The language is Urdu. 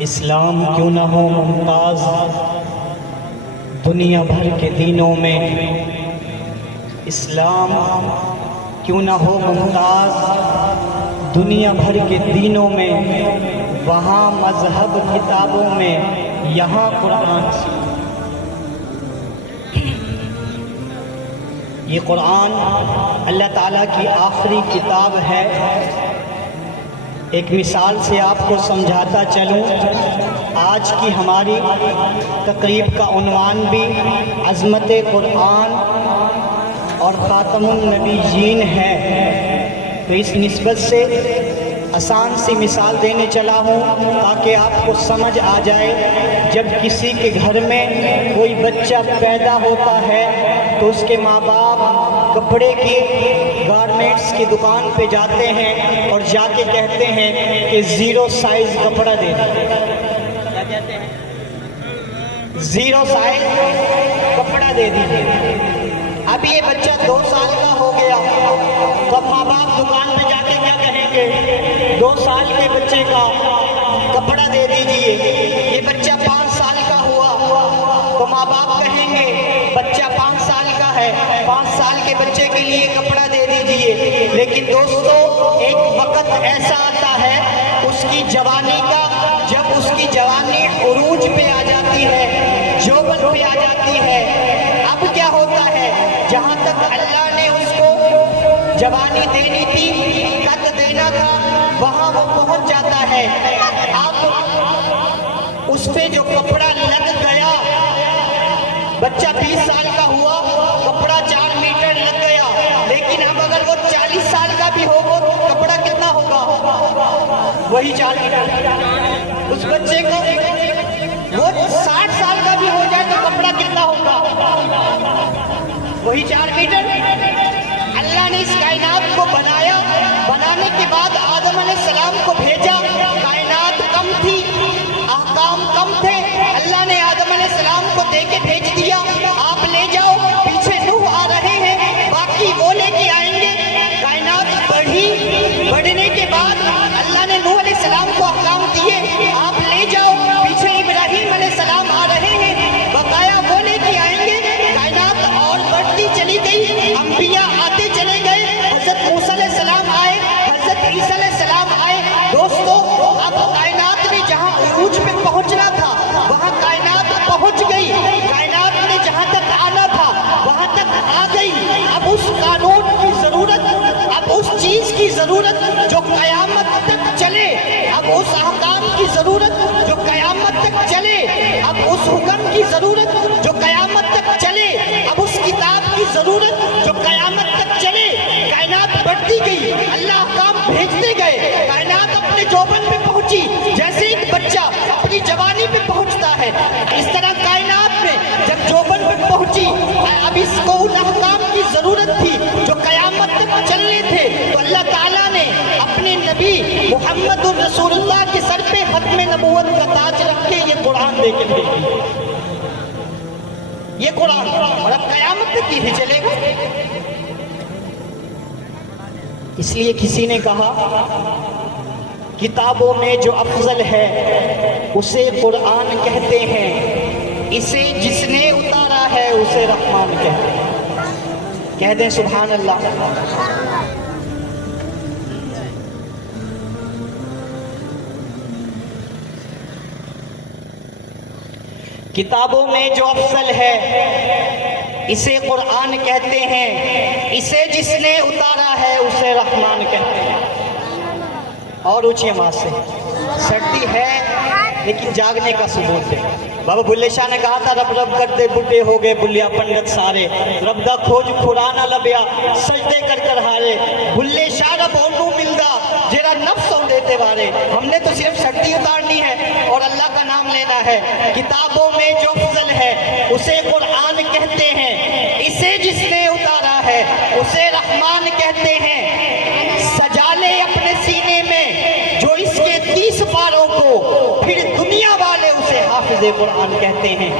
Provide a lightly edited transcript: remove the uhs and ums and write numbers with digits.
اسلام کیوں نہ ہو ممتاز دنیا بھر کے دینوں میں، اسلام کیوں نہ ہو ممتاز دنیا بھر کے دینوں میں، وہاں مذہب کتابوں میں، یہاں قرآن سے۔ یہ قرآن اللہ تعالیٰ کی آخری کتاب ہے۔ ایک مثال سے آپ کو سمجھاتا چلوں، آج کی ہماری تقریب کا عنوان بھی عظمت قرآن اور خاتم النبیین ہے، تو اس نسبت سے آسان سی مثال دینے چلا ہوں تاکہ آپ کو سمجھ آ جائے۔ جب کسی کے گھر میں کوئی بچہ پیدا ہوتا ہے تو اس کے ماں باپ کپڑے کی گارمنٹس کی دکان پہ جاتے ہیں اور جا کے کہتے ہیں کہ 0 سائز کپڑا دے دیں۔ کیا کہتے ہیں؟ 0 سائز کپڑا دے دیجیے۔ اب یہ بچہ 2 سال کا ہو گیا تو اب ماں باپ دکان پہ جا کے کیا کہیں گے؟ 2 سال کے بچے کا کپڑا دے دیجیے۔ یہ بچہ 5 سال کا ہوا تو ماں باپ کہیں گے بچہ 5 سال کا ہے، 5 سال کے بچے کے لیے کپڑا دے دیجیے۔ لیکن دوستو، ایک وقت ایسا آتا ہے اس کی جوانی کا، جب اس کی جوانی عروج پہ آ جاتی ہے، جوبن پہ آ جاتی ہے، اب کیا ہوتا ہے؟ جہاں تک اللہ نے اس کو جوانی دینی تھی، قد دینا تھا، وہاں وہ پہنچ جاتا ہے۔ اب اس پہ جو کپڑا لگ گیا، بچہ 20 سال کا ہوا، کپڑا 4 میٹر لگ گیا، لیکن اب اگر وہ 40 سال کا بھی ہوگا تو کپڑا کتنا ہوگا؟ وہی 4 میٹر۔ اس بچے کو وہ 60 سال کا بھی ہو جائے تو کپڑا کتنا ہوگا؟ وہی 4 میٹر۔ اللہ نے اس کائنات کو بنایا، بنانے کے بعد آدم علیہ السلام کو بھیجا، کائنات کم تھی، احکام کم تھے، اللہ نے آدم علیہ السلام کو دے کے بھیج دیا، آپ لے جاؤ، پیچھے نوح آ رہے ہیں، باقی وہ لے کے آئیں گے۔ کائنات بڑھی، بڑھنے کے بعد اللہ نے نوح علیہ السلام کو احکام دیے، آپ لے جاؤ، پیچھے ابراہیم علیہ السلام آ رہے ہیں، بقایا وہ لے کے آئیں گے۔ کائنات اور بڑھتی چلی گئی، انبیاء آتے چلے گئے، حضرت موسیٰ علیہ السلام آئے، حضرت عیسیٰ علیہ السلام آئے۔ دوستو، اب کائنات نے جہاں عروج پہ پہنچنا تھا وہاں کائنات پہنچ گئی، کائنات نے جہاں تک آنا تھا وہاں تک آ گئی۔ اب اس قانون کی ضرورت، اب اس چیز کی ضرورت جو قیامت تک چلے، اب اس احکام کی ضرورت جو قیامت تک چلے، اب اس حکم کی ضرورت جو قیامت تک چلے، اب اس کتاب کی ضرورت جو قیامت تک چلے۔ کائنات بڑھتی گئی، اللہ احکام بھیجتے گئے، کائنات اپنے جوبن پہ پہنچی۔ جیسے ایک بچہ اپنی جوانی پہ پہنچتا ہے، اس طرح کائنات میں جب جوبن پہ پہنچی، اب اس کو ان احکام کی ضرورت تھی جو قیامت تک چلنے تھے، تو اللہ تعالیٰ نے اپنے نبی محمد الرسول اللہ کے سر پہ ختم نبوت کا تاج رکھ کے یہ قرآن دے کے بھیج دیا۔ یہ قرآن اور اب قیامت تک یہ چلے گا۔ اس لیے کسی نے کہا کتابوں میں جو افضل ہے اسے قرآن کہتے ہیں، اسے جس نے اتارا ہے اسے رحمان کہتے ہیں۔ کہہ دیں سبحان اللہ۔ کتابوں میں جو افضل ہے اسے قرآن کہتے ہیں، اسے جس نے اتارا ہے اسے رحمان کہتے ہیں۔ اور اونچی آواز سے، سردی ہے لیکن جاگنے کا ثبوت ہے۔ بابا بلے شاہ نے کہا تھا رب رب کرتے بڈھے ہو گئے بلیا پنڈت سارے، رب دا کھوج کھرانا لبیا سجدے کر کر ہارے، بلے شاہ رب اونوں ملدا جیڑا نفس ہوں دیتے بارے۔ ہم نے تو صرف سردی اتارنی ہے اور اللہ کا نام لینا ہے۔ کتابوں میں جو افضل ہے اسے قرآن کہتے ہیں، اسے جس نے اتارا ہے اسے رحمان کہتے ہیں۔ سجا لے اپنے سینے میں جو اس کے 30 پاروں کو، پھر دنیا والے اسے حافظ قرآن کہتے ہیں۔